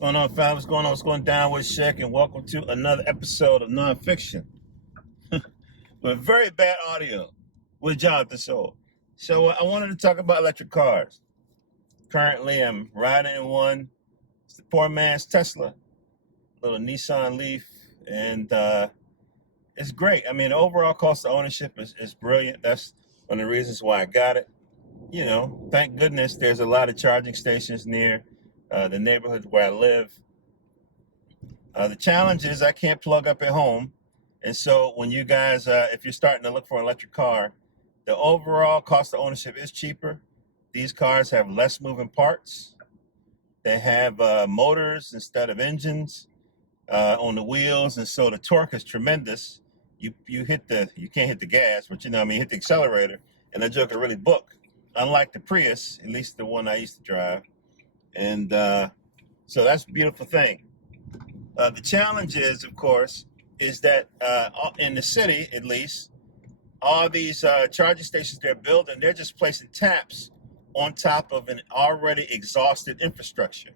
What's going on, fam? What's going on? What's going down with Shaq? And welcome to another episode of Nonfiction with very bad audio with Jonathan Soul. So I wanted to talk about electric cars. Currently, I'm riding in one. It's the poor man's Tesla, little Nissan Leaf, and it's great. I mean, the overall cost of ownership is brilliant. That's one of the reasons why I got it. You know, thank goodness there's a lot of charging stations near the neighborhood where I live. The challenge is I can't plug up at home. And so when you guys, if you're starting to look for an electric car, the overall cost of ownership is cheaper. These cars have less moving parts. They have motors instead of engines on the wheels. And so the torque is tremendous. You can't hit the gas, but hit the accelerator and that joke will really book. Unlike the Prius, at least the one I used to drive. And so that's a beautiful thing. The challenge is, of course, is that in the city, at least, all these charging stations they're building, they're just placing taps on top of an already exhausted infrastructure.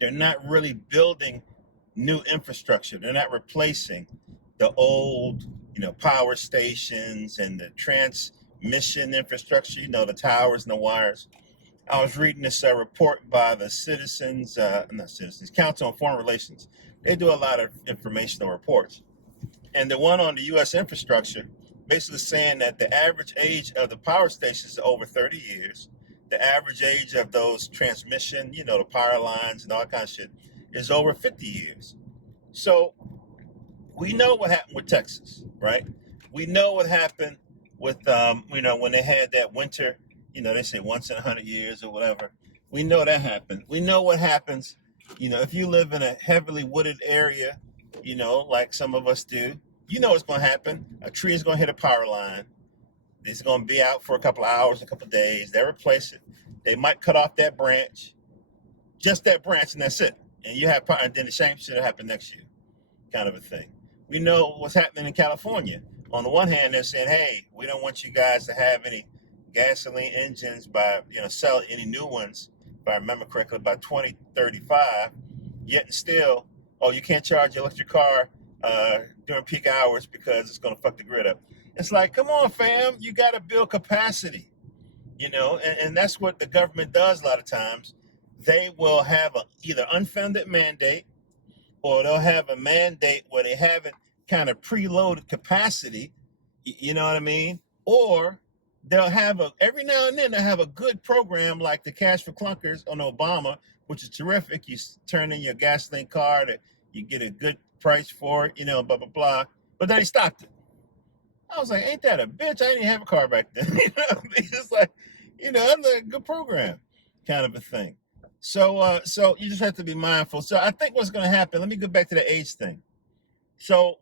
They're not really building new infrastructure. They're not replacing the old, power stations and the transmission infrastructure, the towers and the wires. I was reading this report by the Council on Foreign Relations. They do a lot of informational reports. And the one on the U.S. infrastructure basically saying that the average age of the power stations is over 30 years. The average age of those transmission, the power lines and all that kind of shit is over 50 years. So we know what happened with Texas, right? We know what happened with, when they had that winter. They say once in 100 years or whatever. We know that happened. We know what happens, if you live in a heavily wooded area, like some of us do, what's going to happen. A tree is going to hit a power line. It's going to be out for a couple of hours, a couple of days. They replace it. They might cut off that branch, just that branch, and that's it. And you have power, and then the same shit will happen next year, kind of a thing. We know what's happening in California. On the one hand, they're saying, hey, we don't want you guys to have any gasoline engines by, sell any new ones, if I remember correctly, by 2035. Yet and still, you can't charge your electric car during peak hours because it's going to fuck the grid up. It's like, come on, fam, you got to build capacity, and that's what the government does a lot of times. They will have a either unfunded mandate or they'll have a mandate where they haven't kind of preloaded capacity, you know what I mean? Or they'll have every now and then they'll have a good program like the Cash for Clunkers on Obama, which is terrific. You turn in your gasoline card, you get a good price for it, blah, blah, blah. But then he stopped it. I was like, ain't that a bitch? I didn't even have a car back then. It's like, that's a good program kind of a thing. So you just have to be mindful. So I think what's going to happen, let me go back to the age thing. So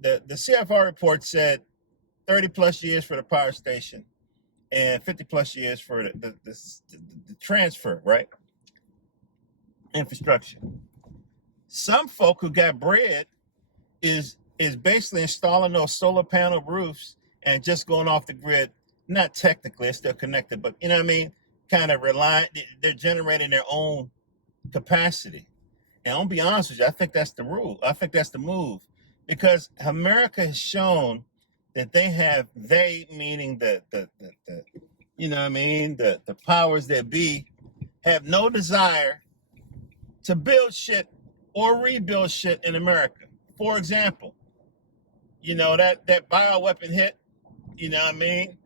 the CFR report said 30 plus years for the power station and 50 plus years for the transfer, right? Infrastructure. Some folk who got bread is basically installing those solar panel roofs and just going off the grid. Not technically, it's still connected, but kind of reliant. They're generating their own capacity. And I'll be honest with you, I think that's the rule. I think that's the move, because America has shown that they meaning the powers that be, have no desire to build shit or rebuild shit in America. For example, that bioweapon hit, 19,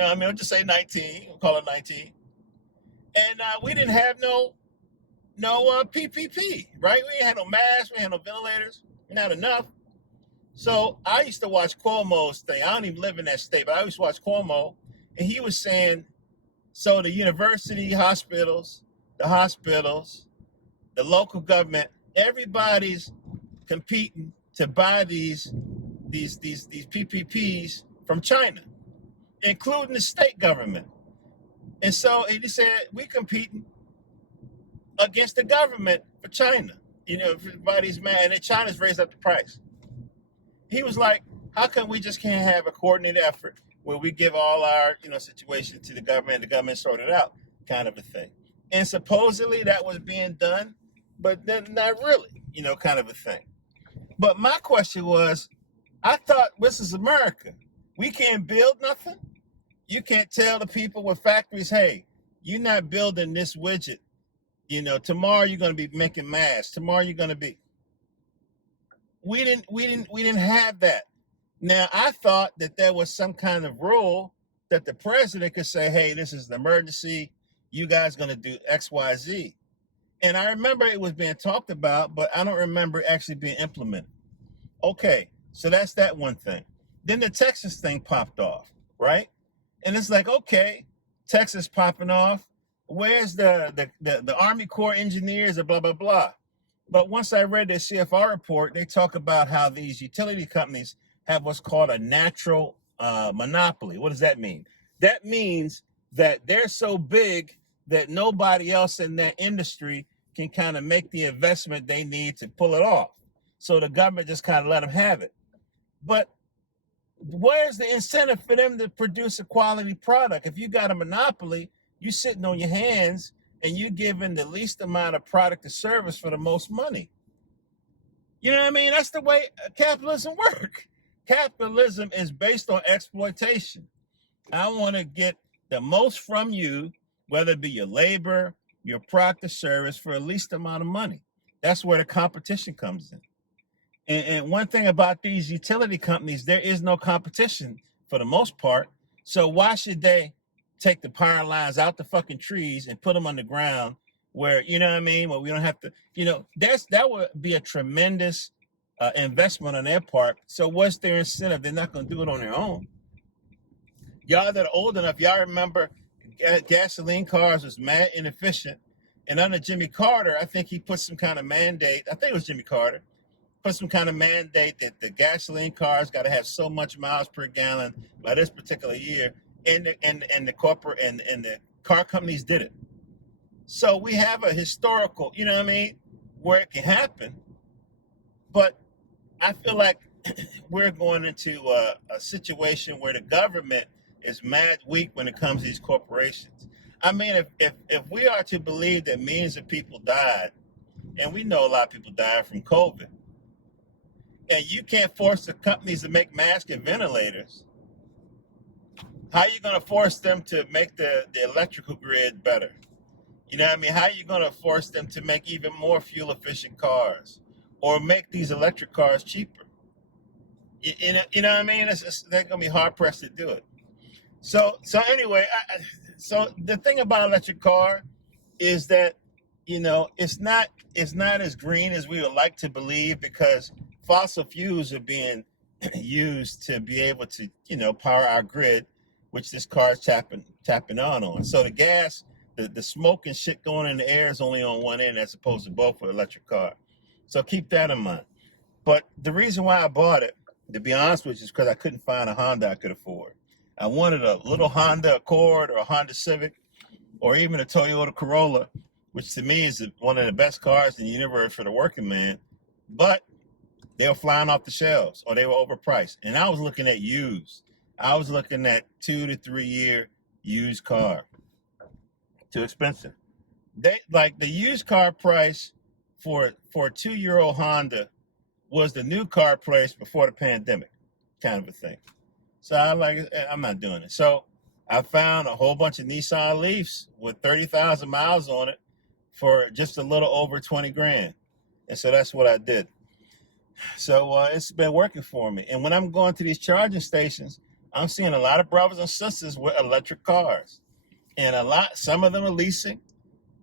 I'll just say 19, we'll call it 19. And we didn't have no PPP, right? We ain't had no masks, we ain't had no ventilators, we didn't have enough. So I used to watch Cuomo's thing. I don't even live in that state, but I used to watch Cuomo, and he was saying, so the university hospitals, the local government, everybody's competing to buy these PPPs from China, including the state government. And so he said, we competing against the government for China. Everybody's mad, and then China's raised up the price. He was like, how come we just can't have a coordinated effort where we give all our, situation to the government and the government sort it out, kind of a thing. And supposedly that was being done, but then not really, kind of a thing. But my question was, I thought this is America. We can't build nothing. You can't tell the people with factories, hey, you're not building this widget. Tomorrow you're going to be making masks. Tomorrow you're going to be. We didn't have that. Now I thought that there was some kind of rule that the president could say, hey, this is an emergency. You guys going to do X, Y, Z. And I remember it was being talked about, but I don't remember it actually being implemented. Okay, so that's that one thing. Then the Texas thing popped off, right? And it's like, okay, Texas popping off. Where's the Army Corps engineers or blah, blah, blah. But once I read the CFR report, they talk about how these utility companies have what's called a natural monopoly. What does that mean? That means that they're so big that nobody else in that industry can kind of make the investment they need to pull it off. So the government just kind of let them have it. But where's the incentive for them to produce a quality product? If you got a monopoly, you're sitting on your hands and you're giving the least amount of product or service for the most money. You know what I mean? That's the way capitalism works. Capitalism is based on exploitation. I want to get the most from you, whether it be your labor, your product or service, for the least amount of money. That's where the competition comes in. And one thing about these utility companies, there is no competition for the most part. So why should they take the power lines out the fucking trees and put them underground where, you know what I mean, where we don't have to, that would be a tremendous investment on their part. So what's their incentive? They're not going to do it on their own. Y'all that are old enough, y'all remember gasoline cars was mad inefficient. And under Jimmy Carter, I think he put some kind of mandate. I think it was Jimmy Carter. Put some kind of mandate that the gasoline cars got to have so much miles per gallon by this particular year, and the corporate and the car companies did it. So we have a historical, where it can happen, but I feel like we're going into a situation where the government is mad weak when it comes to these corporations. I mean, if we are to believe that millions of people died, and we know a lot of people died from COVID, and you can't force the companies to make masks and ventilators, how are you going to force them to make the electrical grid better? You know what I mean? How are you going to force them to make even more fuel-efficient cars or make these electric cars cheaper? You know what I mean? They're going to be hard-pressed to do it. So anyway, so the thing about electric car is that, it's not as green as we would like to believe, because fossil fuels are being used to be able to, power our grid, which this car is tapping on. So the gas, the smoke and shit going in the air is only on one end as opposed to both for electric car. So keep that in mind. But the reason why I bought it, to be honest with you, is because I couldn't find a Honda I could afford. I wanted a little Honda Accord or a Honda Civic or even a Toyota Corolla, which to me is one of the best cars in the universe for the working man. But they were flying off the shelves or they were overpriced. And I was looking at used. I was looking at 2 to 3 year used car. Too expensive. The used car price for a 2-year-old Honda was the new car price before the pandemic, kind of a thing. So I'm not doing it. So I found a whole bunch of Nissan Leafs with 30,000 miles on it for just a little over 20 grand. And so that's what I did. So it's been working for me. And when I'm going to these charging stations, I'm seeing a lot of brothers and sisters with electric cars. And some of them are leasing.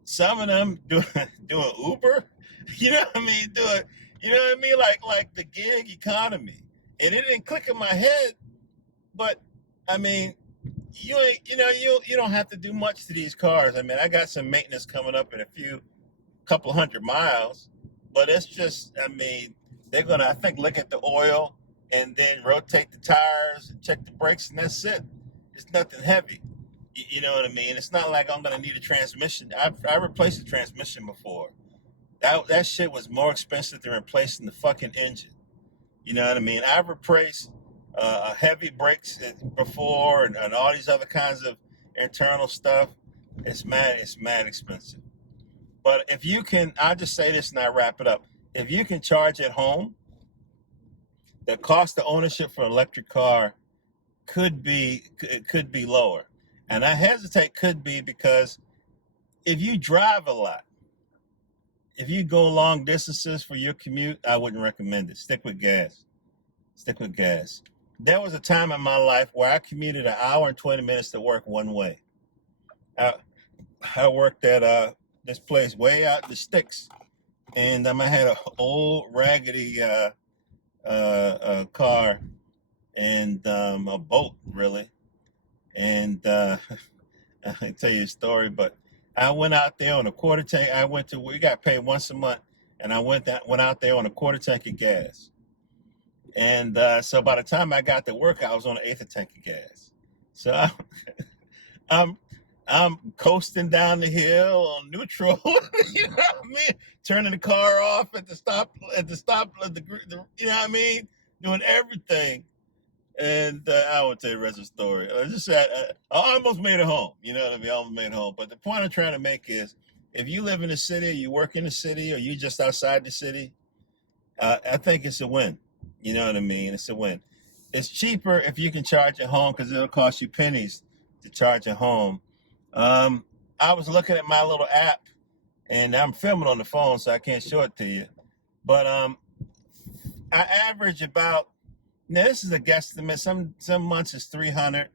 Some of them doing Uber. You know what I mean? Like the gig economy. And it didn't click in my head, but I mean, you don't have to do much to these cars. I mean, I got some maintenance coming up in a couple hundred miles, but it's just, I mean, they're gonna, I think, look at the oil and then rotate the tires and check the brakes, and that's it. It's nothing heavy. You know what I mean? It's not like I'm gonna need a transmission. I replaced the transmission before. That shit was more expensive than replacing the fucking engine. You know what I mean? I've replaced heavy brakes before and all these other kinds of internal stuff. It's mad expensive. But if you can, I'll just say this and I wrap it up. If you can charge at home, the cost of ownership for an electric car could be lower. And I hesitate could be because if you drive a lot, if you go long distances for your commute, I wouldn't recommend it. Stick with gas. Stick with gas. There was a time in my life where I commuted an hour and 20 minutes to work one way. I, I worked at this place way out in the sticks, and I had an old raggedy car and a boat, really. And I can tell you a story, but I went out there on a quarter tank. We got paid once a month, and I went out there on a quarter tank of gas. And so by the time I got to work, I was on an eighth of tank of gas. So I'm I'm coasting down the hill on neutral. You know what I mean? Turning the car off at the stop you know what I mean? Doing everything. And I won't tell you the rest of the story. I just said I almost made it home. You know what I mean? I almost made it home. But the point I'm trying to make is, if you live in the city, or you work in the city, or you just outside the city, I think it's a win. You know what I mean? It's a win. It's cheaper if you can charge at home because it'll cost you pennies to charge at home. I was looking at my little app, and I'm filming on the phone, so I can't show it to you. But I average about, now this is a guesstimate. Some months is 300.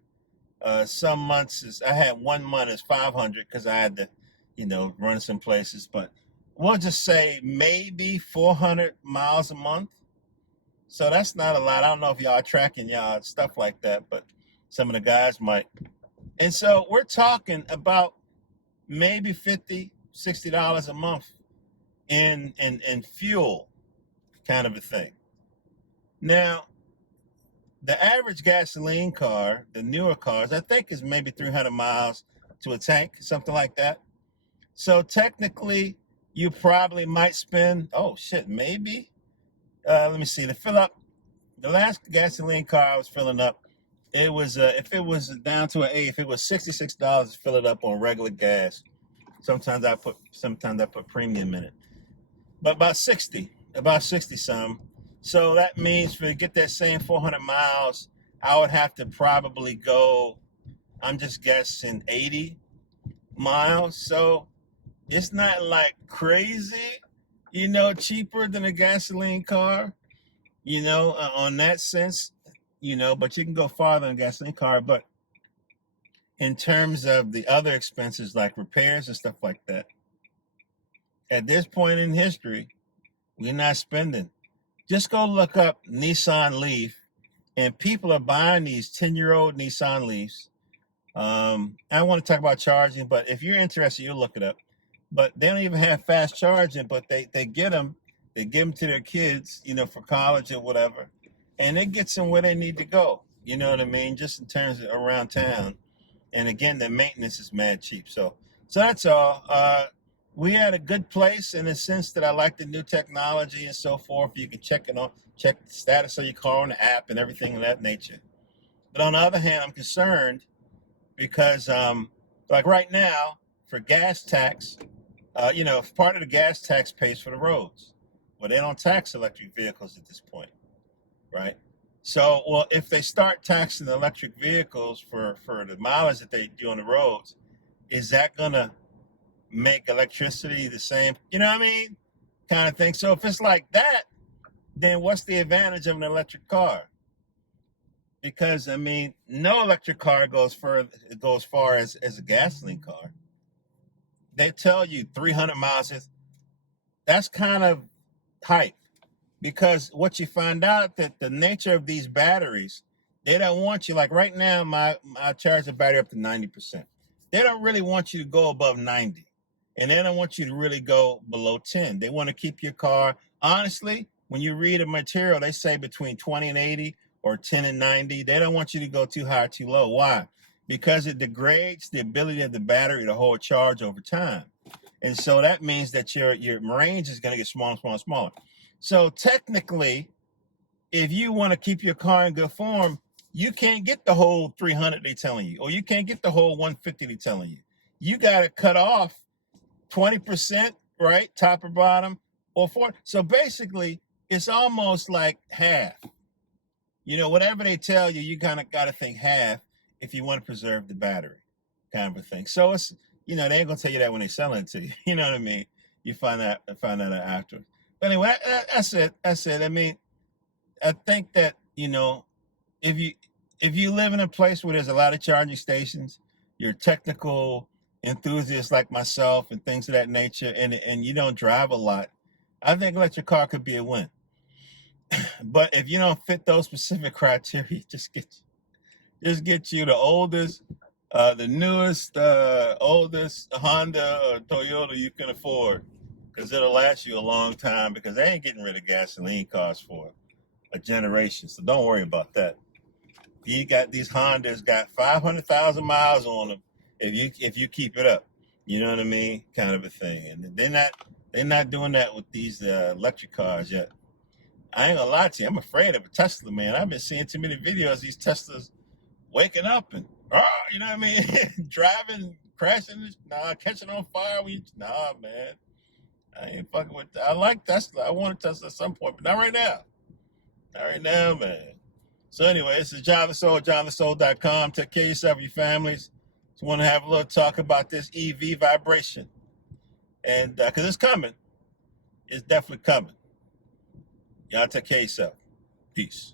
Some months I had 1 month is 500 because I had to, run some places. But we'll just say maybe 400 miles a month. So that's not a lot. I don't know if y'all are tracking y'all stuff like that, but some of the guys might. And so we're talking about maybe $50, $60 a month in fuel, kind of a thing. Now, the average gasoline car, the newer cars, I think is maybe 300 miles to a tank, something like that. So technically, you probably might spend, maybe. Let me see, to fill up, the last gasoline car I was filling up, it was, if it was down to an A, if it was $66 to fill it up on regular gas. Sometimes I put premium in it. But about 60 some. So that means to get that same 400 miles, I would have to probably go, I'm just guessing, 80 miles. So it's not like crazy, cheaper than a gasoline car, on that sense, but you can go farther than a gasoline car. But in terms of the other expenses like repairs and stuff like that, at this point in history, we're not spending. Just go look up Nissan Leaf, and people are buying these 10-year-old Nissan Leafs. I don't want to talk about charging, but if you're interested, you'll look it up. But they don't even have fast charging, but they give them to their kids, for college or whatever, and it gets them where they need to go. You know what I mean? Just in terms of around town. And again, the maintenance is mad cheap. So that's all. We had a good place in the sense that I like the new technology and so forth. You can check the status of your car on the app and everything of that nature. But on the other hand, I'm concerned because, like right now, for gas tax, part of the gas tax pays for the roads. Well, they don't tax electric vehicles at this point, right? So, if they start taxing the electric vehicles for the mileage that they do on the roads, is that going to make electricity the same, kind of thing? So if it's like that, then what's the advantage of an electric car? Because, no electric car goes far as a gasoline car. They tell you 300 miles that's kind of hype. Because what you find out that the nature of these batteries, they don't want you, like right now, I charge the battery up to 90%. They don't really want you to go above 90. And they don't want you to really go below 10. They want to keep your car, honestly, when you read a material, they say between 20 and 80 or 10 and 90. They don't want you to go too high or too low. Why? Because it degrades the ability of the battery to hold charge over time. And so that means that your range is going to get smaller, smaller, smaller. So technically, if you want to keep your car in good form, you can't get the whole 300 they're telling you, or you can't get the whole 150 they're telling you. you got to cut off 20%, right? Top or bottom, or 40. So basically, it's almost like half. You know, whatever they tell you, you kind of got to think half if you want to preserve the battery, kind of a thing. So it's, you know, they ain't gonna tell you that when they sell it to you. You know what I mean? You find out out after. But anyway, that's it. That's it. I mean, I think that, you know, if you if you live in a place where there's a lot of charging stations, you're a technical enthusiast like myself and things of that nature, and you don't drive a lot, I think electric car could be a win. But if you don't fit those specific criteria, just get you the oldest, the newest, oldest Honda or Toyota you can afford, because it'll last you a long time. Because they ain't getting rid of gasoline cars for a generation, so don't worry about that. You got these Hondas got 500,000 miles on them if you keep it up. You know what I mean? Kind of a thing. And they're not doing that with these electric cars yet. I ain't gonna lie to you. I'm afraid of a Tesla, man. I've been seeing too many videos of these Teslas waking up and you know what I mean? Driving, crashing, catching on fire. Nah, man. I ain't fucking with that. I like Tesla. I want a Tesla at some point, but not right now. Not right now, man. So anyway, this is John the Soul, johnthesoul.com. Take care of yourself and your families. Just want to have a little talk about this EV vibration. And because it's coming. It's definitely coming. Y'all take care of yourself. Peace.